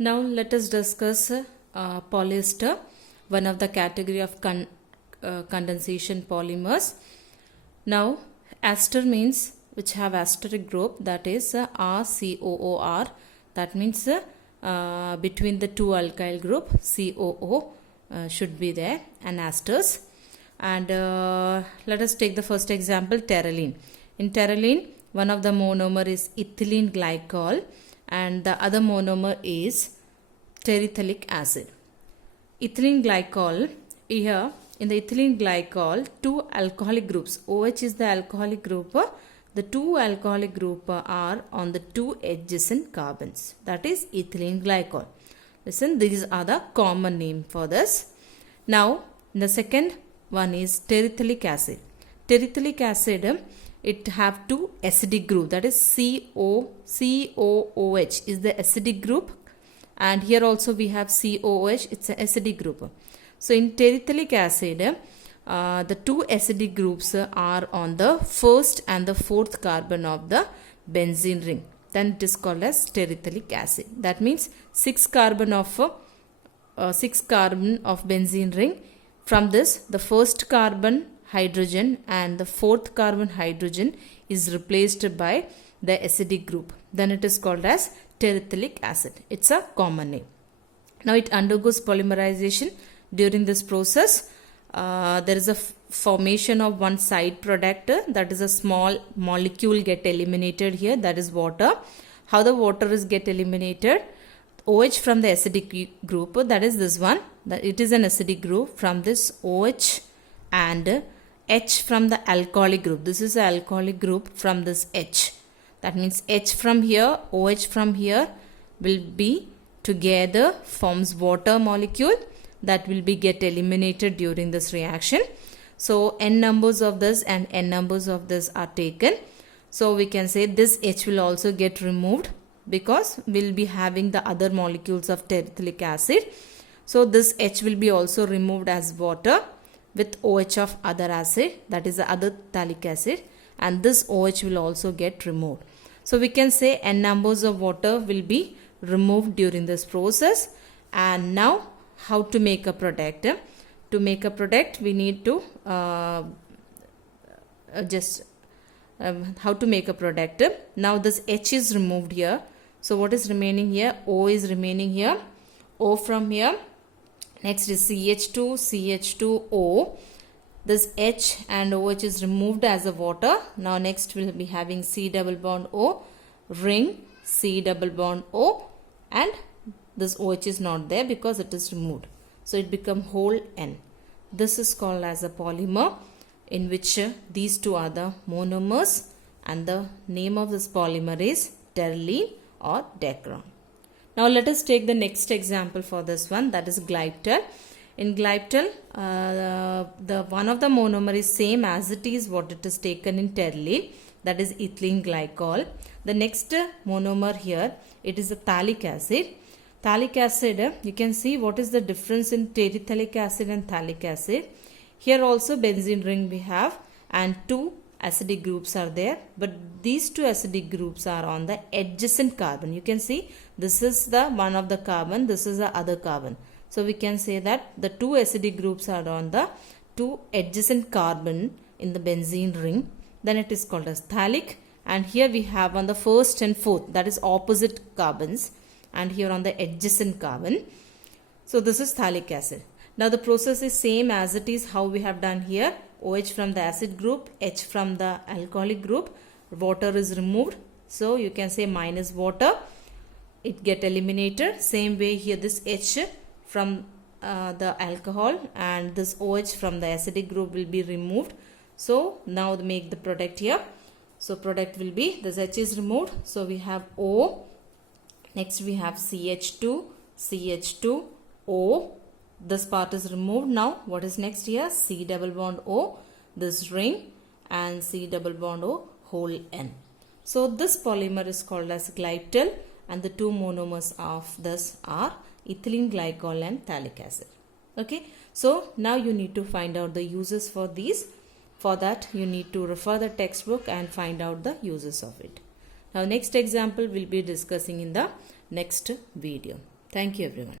Now let us discuss polyester, one of the category of condensation polymers. Now ester means which have esteric group, that is RCOOR. That means between the two alkyl group COO should be there, and esters. And let us take the first example, terylene. In terylene, one of the monomer is ethylene glycol and the other monomer is terephthalic acid. Ethylene glycol, here in the ethylene glycol, two alcoholic groups, OH is the alcoholic group, the two alcoholic group are on the two adjacent carbons, that is ethylene glycol. Listen, these are the common name for this. Now the second one is terephthalic acid. Terephthalic acid, it have two acidic group, that is COOH is the acidic group, and here also we have COOH, it's an acidic group. So in terephthalic acid, the two acidic groups are on the first and the fourth carbon of the benzene ring. Then it is called as terephthalic acid. That means 6 carbon of benzene ring. From this, the first carbon hydrogen and the fourth carbon hydrogen is replaced by the acidic group. Then it is called as terephthalic acid. It's a common name. Now it undergoes polymerization. During this process, there is a formation of one side product, that is a small molecule get eliminated here, that is water. How the water is get eliminated? OH from the acidic group, that is this one, that it is an acidic group, from this OH, and H from the alcoholic group. This is the alcoholic group from this H. That means H from here, OH from here will be together forms water molecule that will be get eliminated during this reaction. So n numbers of this and n numbers of this are taken. So we can say this H will also get removed because we'll be having the other molecules of terephthalic acid. So this H will be also removed as water with OH of other acid, that is the other phthalic acid, and this OH will also get removed. So we can say n numbers of water will be removed during this process. And now how to make a product? To make a product, we need to how to make a product. Now this H is removed here. So what is remaining here? O is remaining here. O from here. Next is CH2, CH2O. This H and OH is removed as a water. Now next we'll be having C double bond O, ring, C double bond O, and this OH is not there because it is removed. So it become whole N. This is called as a polymer, in which these two are the monomers, and the name of this polymer is terylene or Dacron. Now let us take the next example for this one, that is glyptal. In glyptal, the one of the monomer is same as it is what it is taken in terylene, that is ethylene glycol. The next monomer here, it is a phthalic acid. Phthalic acid, you can see what is the difference in terephthalic acid and phthalic acid. Here also benzene ring we have, and two acidic groups are there, but these two acidic groups are on the adjacent carbon. You can see this is the one of the carbon, this is the other carbon. So we can say that the two acidic groups are on the two adjacent carbon in the benzene ring. Then it is called as phthalic, and here we have on the first and fourth, that is opposite carbons, and here on the adjacent carbon. So this is phthalic acid. Now the process is same as it is how we have done here. OH from the acid group, H from the alcoholic group, water is removed. So you can say minus water, it get eliminated. Same way here this H from the alcohol and this OH from the acidic group will be removed. So now make the product here. So product will be, this H is removed. So we have O. Next we have CH2, CH2, O. This part is removed. Now what is next here? C double bond O, this ring, and C double bond O, whole N. So this polymer is called as glyptal, and the two monomers of this are ethylene glycol and phthalic acid. Okay, so now you need to find out the uses for these. For that you need to refer the textbook and find out the uses of it. Now next example we'll be discussing in the next video. Thank you everyone.